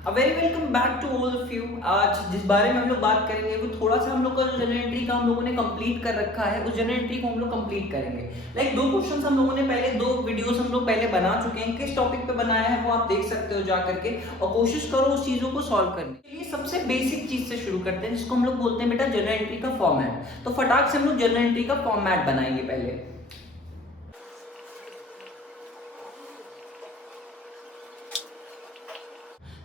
Very welcome back to all of you. आज जिस बारे में हम लोग बात करेंगे वो थोड़ा सा हम लोग का जो जनरल एंट्री का हम लोगों ने कंप्लीट कर रखा है, उस जनरल एंट्री को हम लोग कंप्लीट करेंगे। लाइक दो क्वेश्चंस हम लोगों ने पहले, दो वीडियोस हम लोग पहले बना चुके हैं। किस टॉपिक पे बनाया है वो आप देख सकते हो जा करके, और कोशिश करो उस चीजों को सॉल्व करने के लिए। सबसे बेसिक चीज से शुरू करते हैं जिसको हम लोग बोलते हैं बेटा जनरल एंट्री का फॉर्मेट। तो फटाक से हम लोग जनरल एंट्री का फॉर्मेट बनाएंगे पहले।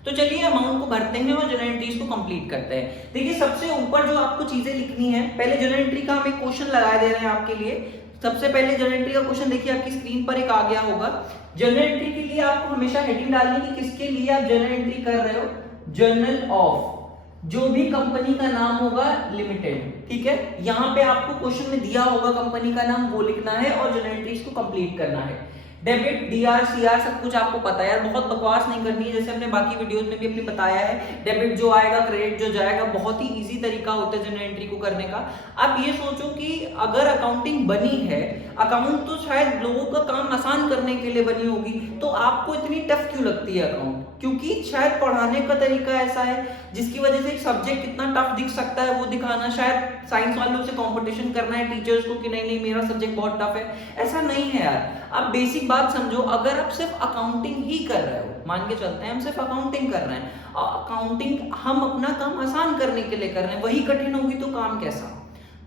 तो चलिए अमाउंट को भरते हैं और जनरल एंट्रीज को कंप्लीट करते हैं। देखिए सबसे ऊपर जो आपको चीजें लिखनी है, पहले जनरल एंट्री का हम एक क्वेश्चन लगा दे रहे हैं आपके लिए। सबसे पहले जनरल एंट्री का क्वेश्चन देखिए आपकी स्क्रीन पर एक आ गया होगा। जनरल एंट्री के लिए आपको हमेशा हेडिंग डालनी है कि किसके लिए आप जनरल एंट्री कर रहे हो। जर्नल ऑफ जो भी कंपनी का नाम होगा लिमिटेड, ठीक है। यहाँ पे आपको क्वेश्चन में दिया होगा कंपनी का नाम, वो लिखना है और जनरल एंट्रीज को कंप्लीट करना है। डेबिट, डीआर, सीआर सब कुछ आपको पता है यार, बहुत बकवास नहीं करनी है, जैसे हमने बाकी वीडियोस में भी अपने बताया है। डेबिट जो आएगा, क्रेडिट जो जाएगा, बहुत ही इजी तरीका होता है जनरल एंट्री को करने का। आप ये सोचो कि अगर अकाउंटिंग बनी है, अकाउंट तो शायद लोगों का काम आसान करने के लिए बनी होगी, तो आपको इतनी टफ क्यों लगती है अकाउंट? क्योंकि शायद पढ़ाने का तरीका ऐसा है जिसकी वजह से एक सब्जेक्ट कितना टफ दिख सकता है वो दिखाना। शायद साइंस वालों से कंपटीशन करना है टीचर्स को कि नहीं नहीं मेरा सब्जेक्ट बहुत टफ है, ऐसा नहीं है यार। आप बेसिक बात समझो, अगर आप सिर्फ अकाउंटिंग ही कर रहे हो, मान के चलते हैं हम सिर्फ अकाउंटिंग कर रहे हैं, अकाउंटिंग हम अपना काम आसान करने के लिए कर रहे हैं, वही कठिन होगी तो काम कैसा?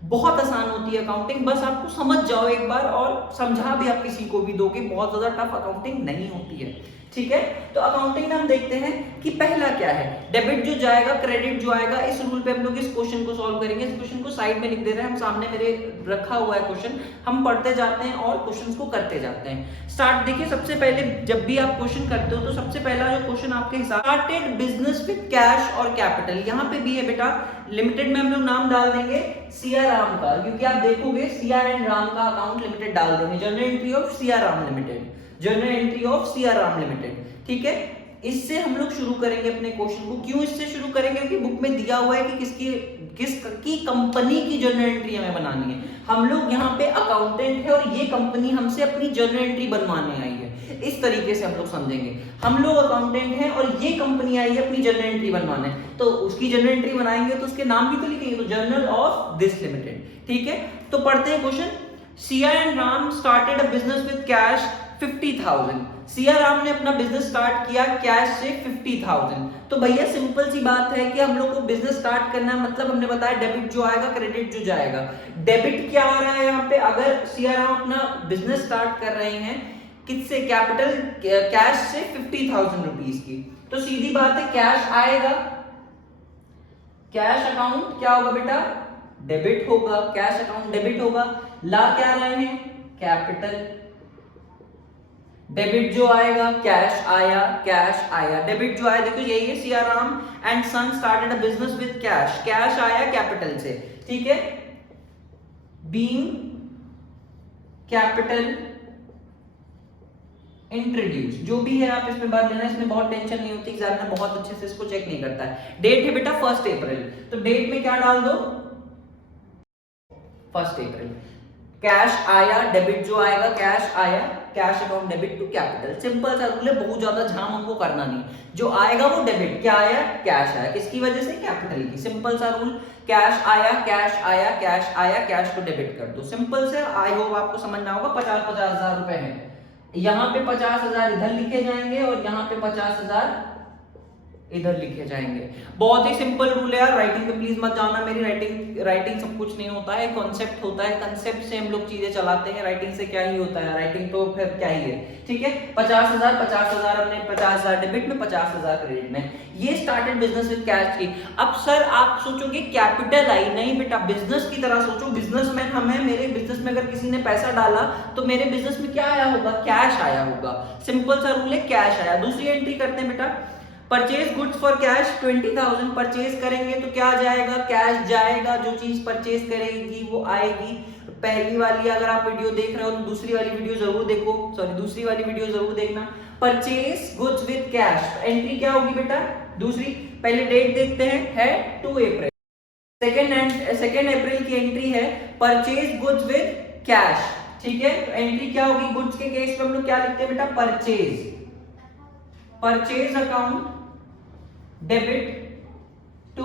बहुत आसान होती है अकाउंटिंग, बस आपको समझ जाओ एक बार, और समझा भी आप किसी को भी दो कि बहुत ज्यादा टफ अकाउंटिंग नहीं होती है, ठीक है। तो अकाउंटिंग में हम देखते हैं कि पहला क्या है, डेबिट जो जाएगा, क्रेडिट जो आएगा। इस रूल पे हम लोग इस क्वेश्चन को सॉल्व करेंगे। इस क्वेश्चन को साइड में लिख दे रहे हैं हम, सामने मेरे रखा हुआ है क्वेश्चन, हम पढ़ते जाते हैं और क्वेश्चंस को करते जाते हैं। स्टार्ट देखिए, सबसे पहले जब भी आप क्वेश्चन करते हो तो सबसे पहला जो क्वेश्चन आपके हिसाब, स्टार्टेड बिजनेस विद कैश और कैपिटल, यहाँ पे भी है बेटा लिमिटेड में हम लोग नाम डाल देंगे सीआर राम का, क्योंकि आप देखोगे सीआर एंड राम का अकाउंट लिमिटेड डाल देंगे। General entry of CR Ram limited, general entry of CR Ram limited, ठीक है। इससे हम लोग शुरू करेंगे अपने क्वेश्चन को। क्यों इससे शुरू करेंगे? क्योंकि बुक में दिया हुआ है कि किसकी कंपनी की जर्नल एंट्री हमें बनानी है। हम लोग यहाँ पे अकाउंटेंट है और ये कंपनी हमसे अपनी जर्नल एंट्री बनवाने आई है, इस तरीके से हम लोग समझेंगे। हम लोग अकाउंटेंट हैं और ये कंपनी आई है अपनी जर्नल एंट्री बनवाने, तो उसकी जर्नल एंट्री बनाएंगे तो उसके नाम भी तो लिखेंगे, तो जर्नल ऑफ दिस लिमिटेड, ठीक है। तो पढ़ते हैं question. CR and Ram started a business with cash 50,000। CR Ram ने अपना बिजनेस स्टार्ट किया कैश से 50,000। तो भैया सिंपल सी बात है कि हम लोग को बिजनेस स्टार्ट करना है, मतलब हमने बताया डेबिट जो आएगा, क्रेडिट जो जाएगा। डेबिट क्या आ रहा है यहाँ पे, अगर सीआर राम अपना बिजनेस स्टार्ट कर रहे हैं किससे, कैपिटल कैश से 50,000 रुपीज की, तो सीधी बात है कैश आएगा, कैश अकाउंट क्या होगा बेटा, डेबिट होगा, कैश अकाउंट डेबिट होगा। ला क्या रहे हैं, कैपिटल। डेबिट जो आएगा, कैश आया, कैश आया, डेबिट जो आया, देखो यही है C R Ram and son started a business with cash, cash आया कैपिटल से, ठीक है। बीइंग कैपिटल इंट्रोड्यूस, जो भी है आप इसमें बात लेना, इसमें बहुत टेंशन नहीं होती, एग्जामिनर बहुत अच्छे से इसको चेक नहीं करता है। डेट है बेटा 1 अप्रैल, तो डेट में क्या डाल दो, 1 अप्रैल। कैश आया, डेबिट जो आएगा, कैश आया, cash account debit to capital, simple सा रूल है, बहुत ज्यादा झाम हमको करना नहीं। जो आएगा वो डेबिट, क्या आया, कैश आया, किसकी वजह से, कैपिटल की, सिंपल सा रूल। कैश आया, कैश आया, कैश आया, कैश को डेबिट कर दो, सिंपल से। आई होप आपको समझना होगा। 50,000 50,000 रुपए है, यहाँ पे 50,000 इधर लिखे जाएंगे और यहाँ पे 50,000 इधर लिखे जाएंगे। बहुत ही सिंपल रूल है यार, राइटिंग पे प्लीज मत जाना, मेरी राइटिंग सब कुछ नहीं होता है, कॉन्सेप्ट होता है, कंसेप्ट से हम लोग चीजें चलाते हैं, राइटिंग से क्या ही होता है, राइटिंग तो फिर क्या ही है, ठीक है। 50,000 50,000 हमने 50,000 डेबिट में, 50,000 क्रेडिट में, ये स्टार्टेड बिजनेस विद कैश की। अब सर आप सोचोगे कैपिटल आई, नहीं बेटा, बिजनेस की तरह सोचो, बिजनेसमैन हम हैं, मेरे बिजनेस में अगर किसी ने पैसा डाला तो मेरे बिजनेस में क्या आया होगा, कैश आया होगा, सिंपल सा रूल है, कैश आया। दूसरी एंट्री करते हैं बेटा, purchase goods for cash 20,000, purchase करेंगे तो क्या जाएगा, कैश जाएगा, जो चीज परचेज करेगी वो आएगी। पहली वाली अगर आप वीडियो देख रहे हो तो दूसरी वाली वीडियो जरूर देखो, सॉरी दूसरी वाली वीडियो जरूर देखना। Purchase goods with cash, entry क्या होगी बेटा, दूसरी। पहले डेट देखते हैं, है 2 अप्रैल। सेकेंड अप्रैल की एंट्री है परचेज गुड्स विद कैश, ठीक है। तो एंट्री क्या होगी, गुड्स के केस में हम लोग क्या लिखते हैं बेटा, purchase, purchase account debit to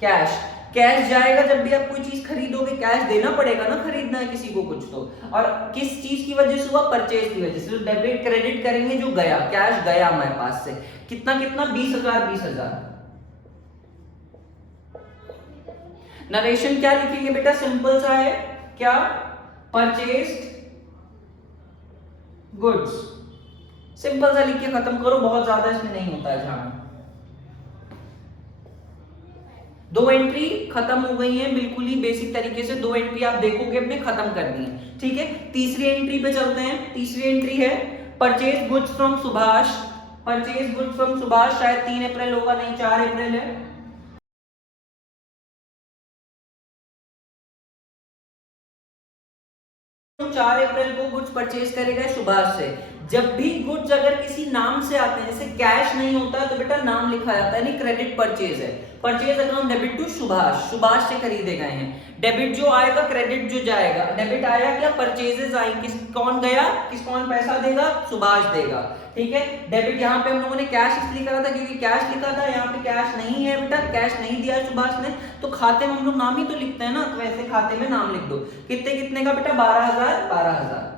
cash. Cash जाएगा जब भी आप कोई चीज खरीदोगे, कैश देना पड़ेगा ना, खरीदना है किसी को कुछ तो। और किस चीज की वजह से हुआ? परचेज की वजह से। तो डेबिट क्रेडिट करेंगे जो गया, कैश गया हमारे पास से, कितना कितना 20,000 20,000। नरेशन क्या लिखेंगे बेटा? सिंपल सा है, क्या? Purchased goods. सिंपल सा लिख के खत्म करो, बहुत ज्यादा इसमें नहीं होता है ध्यान। 2 एंट्री खत्म हो गई है, बिल्कुल ही बेसिक तरीके से 2 एंट्री आप देखोगे अपने खत्म कर दी है। ठीक है, तीसरी एंट्री पे चलते हैं। तीसरी एंट्री है purchase goods from Subhash. Purchase goods from Subhash, शायद 3 अप्रैल होगा, नहीं 4 अप्रैल है। 4 अप्रैल को गुड्स परचेज करेगा सुभाष से। जब भी गुड्स अगर किसी नाम से आते हैं, जैसे कैश नहीं होता है तो बेटा नाम लिखा जाता है, नहीं क्रेडिट परचेज है। Purchase account debit to Subhash, Subhash से खरीदे गए हैं। डेबिट जो आएगा, क्रेडिट जो जाएगा। डेबिट आया क्या? परचेजेस आएंगे, कौन गया, कौन पैसा देगा? सुभाष देगा। ठीक है, डेबिट यहाँ पे हम लोगों ने कैश इसलिए करा था क्योंकि कैश लिखा था, यहाँ पे कैश नहीं है बेटा, कैश नहीं दिया है सुभाष ने, तो खाते में हम लोग नाम ही तो लिखते हैं ना, तो ऐसे खाते में नाम लिख दो। कितने कितने का बेटा? 12,000 12,000।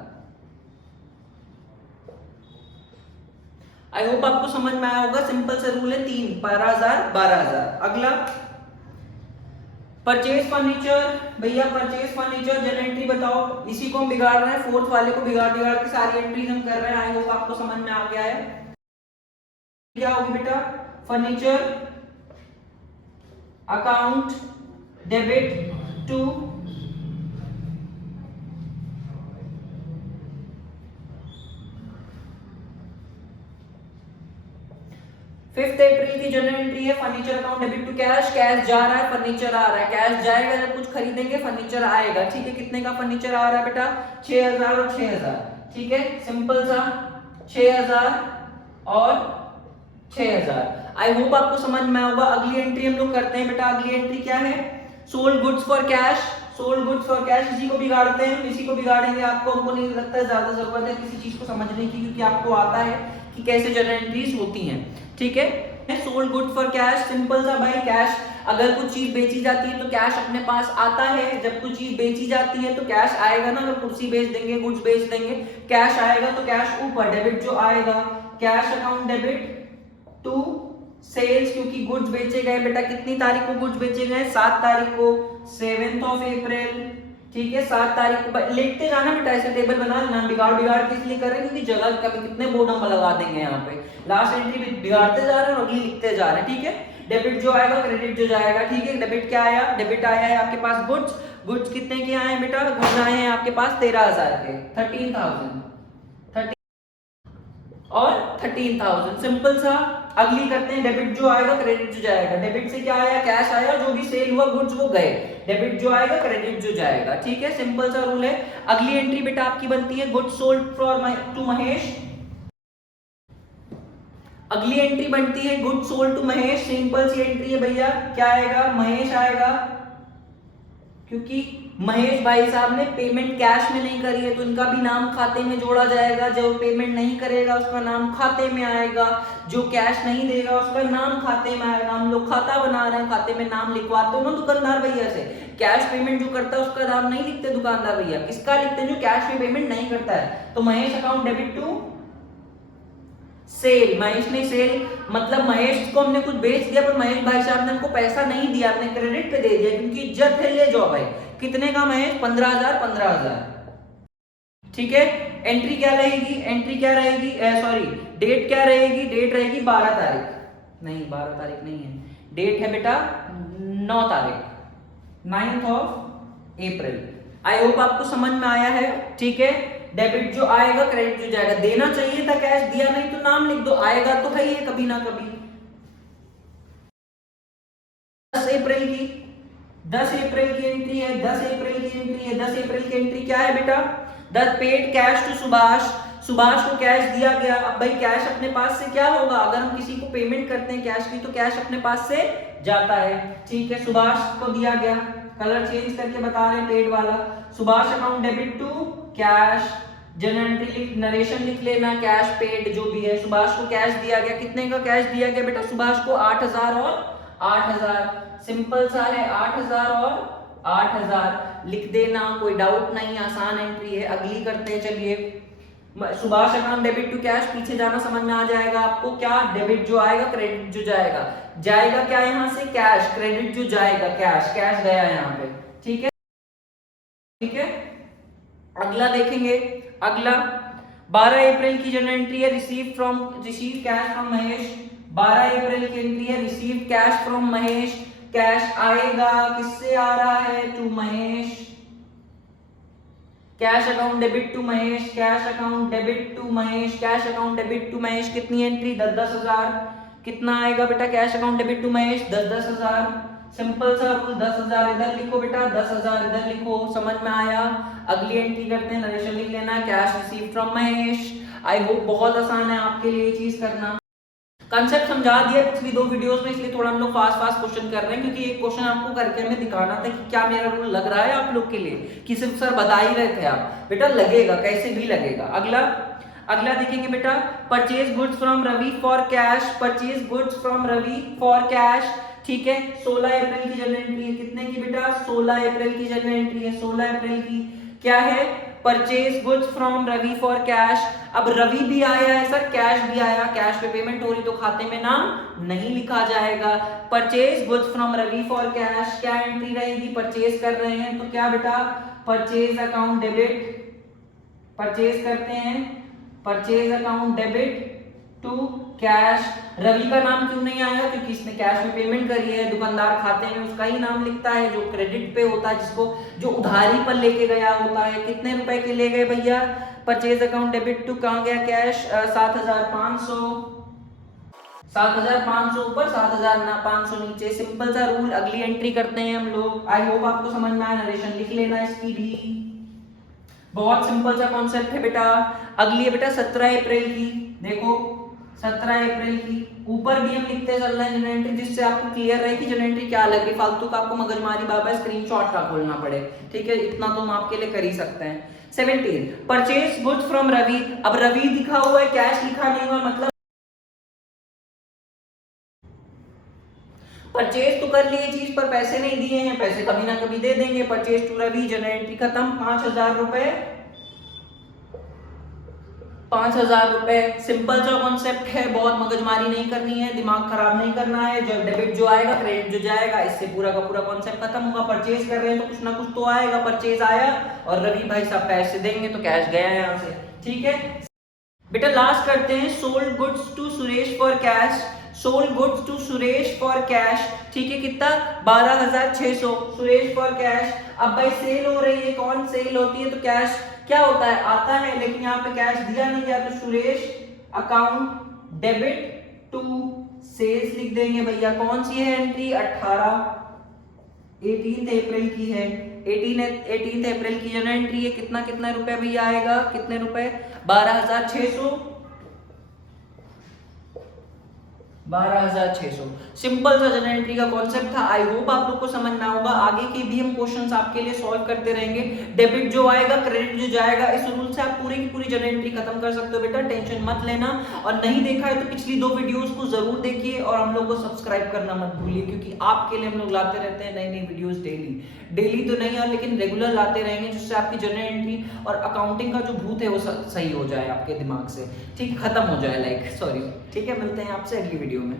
आई होप आपको समझ में आया होगा, सिंपल सा रूल है 3, 12,000 12,000। अगला परचेज फर्नीचर। भैया परचेज फर्नीचर जनरल एंट्री बताओ, इसी को हम बिगाड़ रहे हैं, 4th वाले को बिगाड़ बिगाड़ के सारी एंट्रीज हम कर रहे हैं। आई होप आपको समझ में आ गया है। क्या होगी बेटा? Furniture account debit to 5th अप्रैल की जनरल एंट्री है, furniture account debit to cash. Cash जा रहा है, फर्नीचर आ रहा है। कैश जाएगा जब कुछ खरीदेंगे, फर्नीचर आएगा। ठीक है, कितने का फर्नीचर आ रहा है बेटा? 6,000 और 6,000। ठीक है, सिंपल सा 6,000 और 6,000। आई होप आपको समझ में होगा। अगली एंट्री हम लोग करते हैं बेटा। अगली एंट्री क्या है? Sold goods for cash. Sold goods for cash, इसी को बिगाड़ते हैं, इसी को बिगाड़ेंगे। आपको हमको नहीं लगता है ज्यादा जरूरत है किसी चीज को समझने की, क्योंकि आपको आता है कि कैसे जनरल एंट्रीज होती हैं। ठीक है, sold good for cash, simple सा भाई। कैश अगर कुछ चीज बेची जाती है तो कैश अपने पास आता है। जब कुछ चीज बेची जाती है तो कैश आएगा ना। अगर कुर्सी बेच देंगे, गुड्स बेच देंगे, कैश आएगा, तो कैश ऊपर, डेबिट जो आएगा, cash account debit to sales, क्योंकि गुड्स बेचे गए बेटा। कितनी तारीख को गुड्स बेचे गए? 7 तारीख को, 7th of अप्रैल। ठीक है, 7 तारीख को लिखते जाना बेटा, ऐसे टेबल बना लेना। बिगाड़ बिगाड़ के इसलिए कर रहे हैं क्योंकि जगह कभी कितने बोर्ड हम लगा देंगे यहाँ पे। लास्ट एंट्री बिगाड़ते जा रहे हैं और अगली लिखते जा रहे हैं। ठीक है, डेबिट जो आएगा, क्रेडिट जो जाएगा। ठीक है, डेबिट क्या आया? डेबिट आया है आपके पास गुड्स। गुड्स कितने के आए हैं बेटा? गुड्स आए हैं आपके पास 13,000 के, 13,000 और 13,000। सिंपल सा। अगली करते हैं, डेबिट जो आएगा, क्रेडिट जो जाएगा। डेबिट से क्या आया? कैश आया, जो भी सेल हुआ गुड्स वो गए। डेबिट जो आएगा, क्रेडिट जो जाएगा। ठीक है, सिंपल सा रूल है। अगली एंट्री बेटा आपकी बनती है goods sold for to Mahesh. अगली एंट्री बनती है goods sold to Mahesh. Simple सी एंट्री है भैया। क्या आएगा? महेश आएगा, क्योंकि महेश भाई साहब ने पेमेंट कैश में नहीं करी है तो इनका भी नाम खाते में जोड़ा जाएगा। जो पेमेंट नहीं करेगा उसका नाम खाते में आएगा, जो कैश नहीं देगा उसका नाम खाते में आएगा। हम लोग खाता बना रहे हैं, खाते में नाम लिखवाते हो ना दुकानदार भैया से। कैश पेमेंट जो करता है उसका नाम नहीं लिखते दुकानदार भैया, किसका लिखते हैं? जो कैश में पेमेंट नहीं करता है। तो Mahesh account debit to sale. Mahesh ने सेल, मतलब महेश को हमने कुछ बेच दिया पर महेश भाई साहब ने हमको पैसा नहीं दिया, हमने क्रेडिट पे दे दिया, क्योंकि इज्जत है, ले जाओ भाई। कितने का महेश? 15,000 15,000। ठीक है, एंट्री क्या रहेगी? एंट्री क्या रहेगी? सॉरी, डेट क्या रहेगी? डेट रहेगी 12 तारीख। नहीं, 12 तारीख नहीं है, डेट है बेटा 9 तारीख, 9th of April. I hope आपको समझ में आया है। ठीक है, डेबिट जो आएगा, क्रेडिट जो जाएगा। देना चाहिए था कैश, दिया नहीं तो नाम लिख दो, आएगा तो है ही है कभी ना कभी। 10 अप्रैल की, 10 अप्रैल की एंट्री है, 10 अप्रैल की एंट्री है। 10 अप्रैल की एंट्री क्या है बेटा? That paid cash to Subhash. Subhash को कैश दिया गया। अब भाई कैश अपने पास से क्या होगा? अगर हम किसी को पेमेंट करते हैं कैश की तो कैश अपने पास से जाता है। ठीक है, सुभाष को दिया गया, कलर चेंज करके बता रहे हैं पेड वाला। Subhash account debit to cash general entry narration लिख लेना, कैश पेड जो भी है। सुभाष को कैश दिया गया, कितने का कैश दिया गया बेटा सुभाष को? 8000 और 8000, सिंपल सा है, 8000 और 8000 लिख देना, कोई डाउट नहीं, आसान एंट्री है। अगली करते हैं, चलिए। Subhash account debit to cash, पीछे जाना समझ में आ जाएगा आपको। क्या डेबिट जो आएगा, क्रेडिट जो जाएगा, जाएगा क्या यहाँ से? कैश। क्रेडिट जो जाएगा कैश, कैश गया यहाँ पे, ठीक है, ठीक है। अगला देखेंगे, अगला 12 अप्रैल की जनरल एंट्री है, रिसीव कैश फ्रॉम महेश। 12 अप्रैल की एंट्री है, receive cash from Mahesh. Cash आएगा, किससे आ रहा है? To Mahesh. Cash account debit to Mahesh, cash account debit to Mahesh, cash account debit to Mahesh. कितनी एंट्री? 10,000। कितना आएगा बेटा cash account debit to Mahesh? 10,000। Simple सा रूल, 10,000 इधर लिखो बेटा, 10,000 इधर लिखो, समझ में आया। अगली एंट्री करते हैं, नरेशन लिख लेना, cash receive from Mahesh. I hope बहुत आसान है आपके लिए ये चीज करना। कंसेप्ट समझा दिया पिछली 2 वीडियोस में, इसलिए थोड़ा हम लोग फास्ट क्वेश्चन कर रहे हैं, क्योंकि एक क्वेश्चन आपको करके हमें दिखाना था कि क्या मेरा रूल लग रहा है आप लोग के लिए, कि सिर्फ सर बता ही रहे थे आप। बेटा लगेगा, कैसे भी लगेगा। अगला देखेंगे बेटा, purchase goods from Ravi for cash. Purchase goods from Ravi for cash, ठीक है। 16 अप्रैल की जनरल एंट्री है, कितने की बेटा? 16 अप्रैल की जनरल एंट्री है, 16 अप्रैल की। क्या है? Purchase goods from Ravi for cash. अब रवि भी आया है सर, कैश भी आया, कैश पे पेमेंट हो रही तो खाते में नाम नहीं लिखा जाएगा। Purchase goods from Ravi for cash, क्या एंट्री रहेगी? परचेज कर रहे हैं तो क्या बेटा? परचेज अकाउंट डेबिट, परचेज करते हैं, purchase account debit to cash. Ravi का नाम क्यों नहीं आया? क्योंकि इसने कैश में पेमेंट करी है, दुकानदार खाते में उसका ही नाम लिखता है, जो क्रेडिट पे होता है, जिसको जो उधारी पर लेके गया होता है। कितने रुपए के ले गए भैया? परचेज अकाउंट डेबिट टू, कहां गया कैश? 7,500। 7,500 ऊपर, 7,500 नीचे, सिंपल सा रूल। अगली एंट्री करते हैं हम लोग। आई होप आपको समझ में आया, नरेशन लिख लेना इसकी भी, बहुत सिंपल सा कॉन्सेप्ट है बेटा। अगली है बेटा 17 अप्रैल की, देखो 17 अप्रैल की, ऊपर भी हम लिखते चल रहे हैं जनरल एंट्री, जिससे आपको क्लियर रहे कि जनरल एंट्री क्या लग रही, फालतू का आपको मगजमारी बाबा स्क्रीनशॉट का खोलना पड़े, ठीक है, इतना तो हम आपके लिए कर ही सकते हैं। 17 परचेज गुड्स फ्रॉम रवि। अब रवि दिखा हुआ है, कैश लिखा नहीं हुआ, मतलब परचेज तो कर लिए चीज पर पैसे नहीं दिए हैं, पैसे कभी ना कभी दे देंगे। Purchase to Ravi, general entry खत्म। 5,000 रुपए, 5,000 रुपए, सिंपल सा कॉन्सेप्ट है, बहुत मगजमारी नहीं करनी है, दिमाग खराब नहीं करना है। जो डेबिट जो आएगा, क्रेडिट जो जाएगा, इससे पूरा का पूरा कॉन्सेप्ट खत्म होगा। परचेज कर रहे हैं तो कुछ ना कुछ तो आएगा, परचेज आया और रवि भाई साहब पैसे देंगे तो कैश गया यहाँ से, ठीक है बेटा। लास्ट करते हैं, sold goods to Suresh for cash. Sold goods to Suresh for cash, ठीक है, कितना? 12,600, सुरेश फॉर कैश। अब भाई सेल हो रही है, कौन सेल होती है तो कैश क्या होता है? आता है, लेकिन यहाँ पे कैश दिया नहीं गया, तो Suresh account debit to sales लिख देंगे भैया। कौन सी है एंट्री? 18 अप्रैल की है, 18 अप्रैल की जनरल एंट्री है। कितना रुपए भैया आएगा? कितने रुपए? 12,600, 12,600। सिंपल सा जनरल एंट्री का कॉन्सेप्ट था। आई होप आप लोग को समझ में होगा। आगे के भी हम क्वेश्चंस आपके लिए सॉल्व करते रहेंगे। डेबिट जो आएगा, क्रेडिट जो जाएगा, इस रूल से आप पूरी की पूरी जनरल एंट्री खत्म कर सकते हो बेटा, टेंशन मत लेना। और नहीं देखा है तो पिछली 2 वीडियोस को जरूर देखिए और हम लोग को सब्सक्राइब करना मत भूलिए, क्योंकि आपके लिए हम लोग लाते रहते हैं नई वीडियोस डेली तो नहीं है, लेकिन रेगुलर लाते रहेंगे, जिससे आपकी जनरल एंट्री और अकाउंटिंग का जो भूत है वो सही हो जाए आपके दिमाग से, ठीक, खत्म हो जाए, लाइक सॉरी, ठीक है। मिलते हैं आपसे अगली वीडियो में।